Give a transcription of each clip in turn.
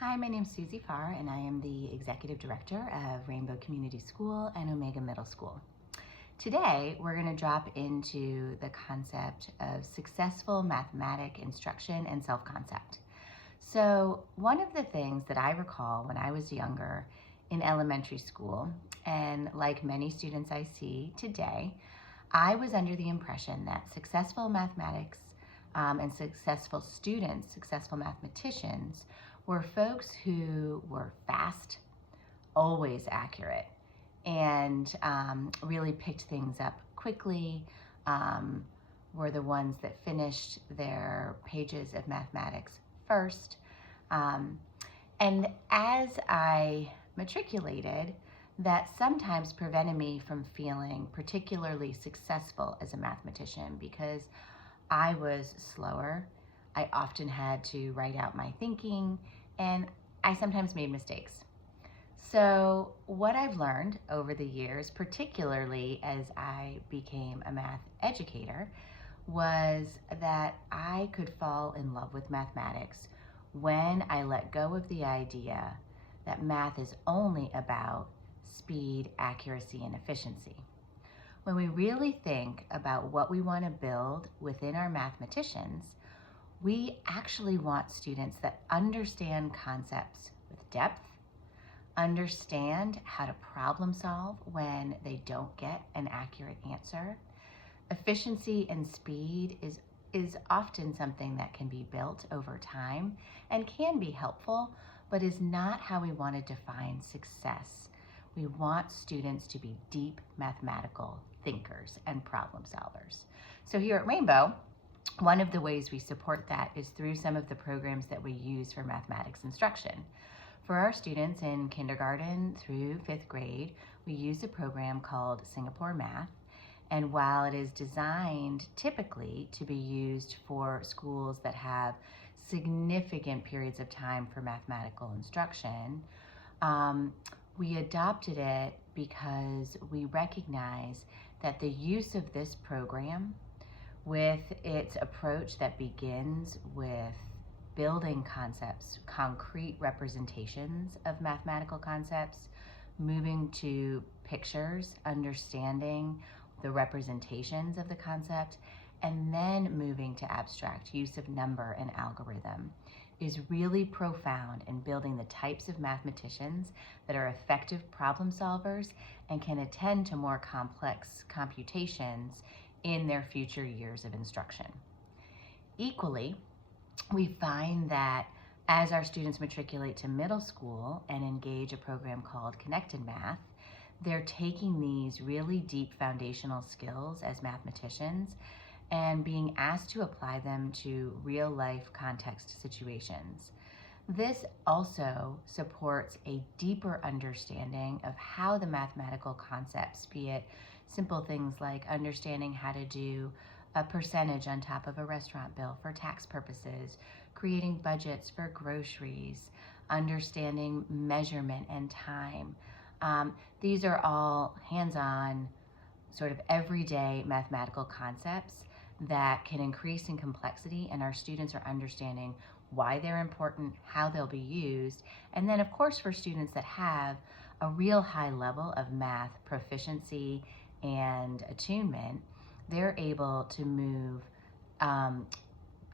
Hi, my name is Susie Fahrer, and I am the Executive Director of Rainbow Community School and Omega Middle School. Today, we're going to drop into the concept of successful mathematic instruction and self-concept. So, one of the things that I recall when I was younger in elementary school, and like many students I see today, I was under the impression that successful mathematics and successful students, successful mathematicians, were folks who were fast, always accurate, and really picked things up quickly, were the ones that finished their pages of mathematics first. And as I matriculated, that sometimes prevented me from feeling particularly successful as a mathematician because I was slower. I often had to write out my thinking, and I sometimes made mistakes. So what I've learned over the years, particularly as I became a math educator, was that I could fall in love with mathematics when I let go of the idea that math is only about speed, accuracy, and efficiency. When we really think about what we want to build within our mathematicians, we actually want students that understand concepts with depth, understand how to problem solve when they don't get an accurate answer. Efficiency and speed is often something that can be built over time and can be helpful, but is not how we want to define success. We want students to be deep mathematical thinkers and problem solvers. So here at Rainbow, one of the ways we support that is through some of the programs that we use for mathematics instruction. For our students in kindergarten through 5th grade, we use a program called Singapore Math. And while it is designed typically to be used for schools that have significant periods of time for mathematical instruction, we adopted it because we recognize that the use of this program, with its approach that begins with building concepts, concrete representations of mathematical concepts, moving to pictures, understanding the representations of the concept, and then moving to abstract use of number and algorithm, is really profound in building the types of mathematicians that are effective problem solvers and can attend to more complex computations in their future years of instruction. Equally, we find that as our students matriculate to middle school and engage a program called Connected Math, they're taking these really deep foundational skills as mathematicians and being asked to apply them to real life context situations. This also supports a deeper understanding of how the mathematical concepts, be it simple things like understanding how to do a percentage on top of a restaurant bill for tax purposes, creating budgets for groceries, understanding measurement and time. These are all hands-on, sort of everyday mathematical concepts that can increase in complexity, and our students are understanding why they're important, how they'll be used, and then of course for students that have a real high level of math proficiency and attunement, they're able to move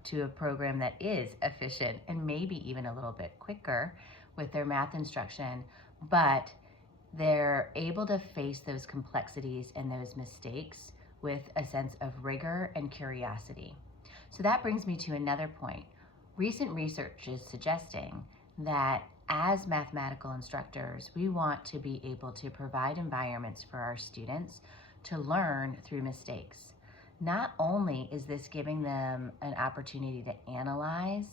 to a program that is efficient and maybe even a little bit quicker with their math instruction, but they're able to face those complexities and those mistakes with a sense of rigor and curiosity. So that brings me to another point. Recent research is suggesting that as mathematical instructors, we want to be able to provide environments for our students to learn through mistakes. Not only is this giving them an opportunity to analyze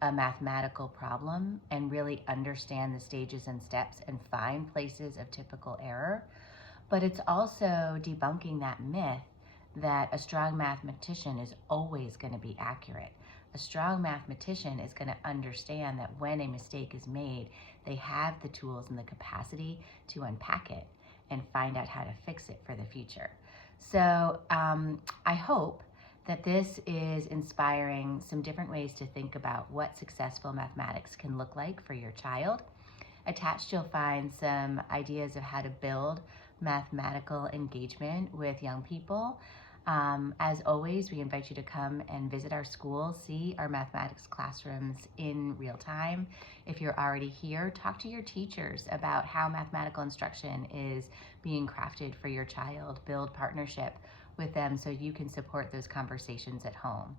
a mathematical problem and really understand the stages and steps and find places of typical error, but it's also debunking that myth that a strong mathematician is always going to be accurate. A strong mathematician is going to understand that when a mistake is made, they have the tools and the capacity to unpack it and find out how to fix it for the future. So I hope that this is inspiring some different ways to think about what successful mathematics can look like for your child. Attached, you'll find some ideas of how to build mathematical engagement with young people. As always, we invite you to come and visit our school, see our mathematics classrooms in real time. If you're already here, talk to your teachers about how mathematical instruction is being crafted for your child. Build partnership with them so you can support those conversations at home.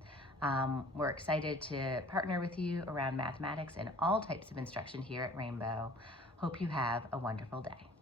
We're excited to partner with you around mathematics and all types of instruction here at Rainbow. Hope you have a wonderful day.